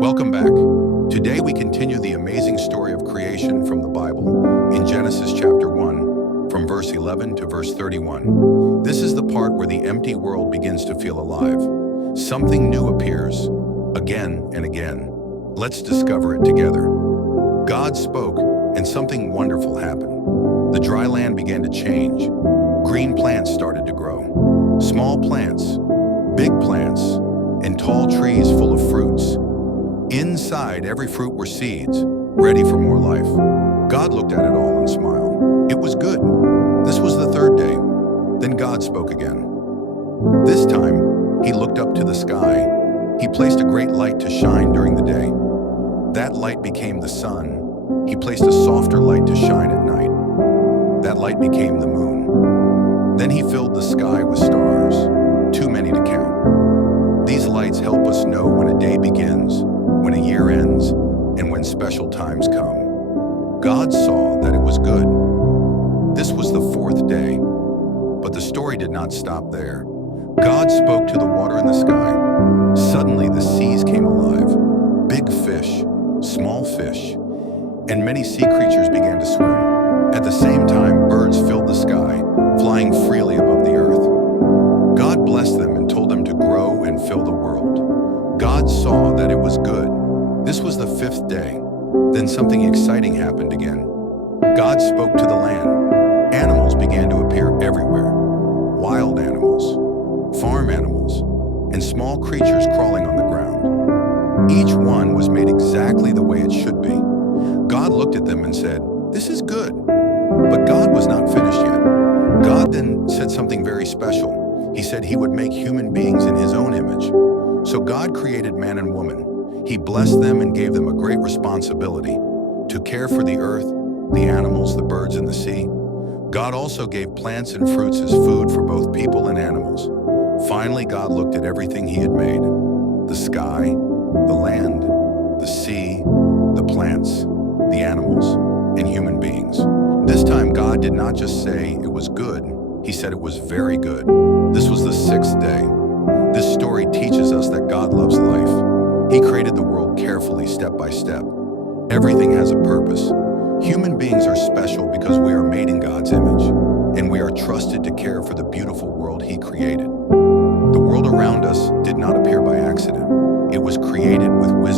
Welcome back. Today we continue the amazing story of creation from the Bible in Genesis chapter 1, from verse 11 to verse 31. This is the part where the empty world begins to feel alive. Something new appears, again and again. Let's discover it together. God spoke, and something wonderful happened. The dry land began to change. Green plants started to grow. Small plants, big plants, and tall trees full of fruits. Inside every fruit were seeds, ready for more life. God looked at it all and smiled. It was good. This was the third day. Then God spoke again. This time, he looked up to the sky. He placed a great light to shine during the day. That light became the sun. He placed a softer light to shine at night. That light became the moon. Then he filled the sky with stars, too many to count. These lights help us know when a day begins, when a year ends, and when special times come. God saw that it was good. This was the fourth day. But the story did not stop there. God spoke to the water in the sky. Suddenly the seas came alive. Big fish, small fish, and many sea creatures began to swim. At the same time, birds filled the sky, flying freely above the earth. God blessed them and told them to grow and fill the world. God saw that it was good. This was the fifth day. Then something exciting happened again. God spoke to the land. Animals began to appear everywhere. Wild animals, farm animals, and small creatures crawling on the ground. Each one was made exactly the way it should be. God looked at them and said, "This is good." But God was not finished yet. God then said something very special. He said he would make human beings in his own image. So God created man and woman. He blessed them and gave them a great responsibility to care for the earth, the animals, the birds, and the sea. God also gave plants and fruits as food for both people and animals. Finally, God looked at everything he had made: the sky, the land, the sea, the plants, the animals, and human beings. This time, God did not just say it was good. He said it was very good. This was the sixth day. This story teaches us that God loves life. He created the world carefully, step by step. Everything has a purpose. Human beings are special because we are made in God's image, and we are trusted to care for the beautiful world he created. The world around us did not appear by accident. It was created with wisdom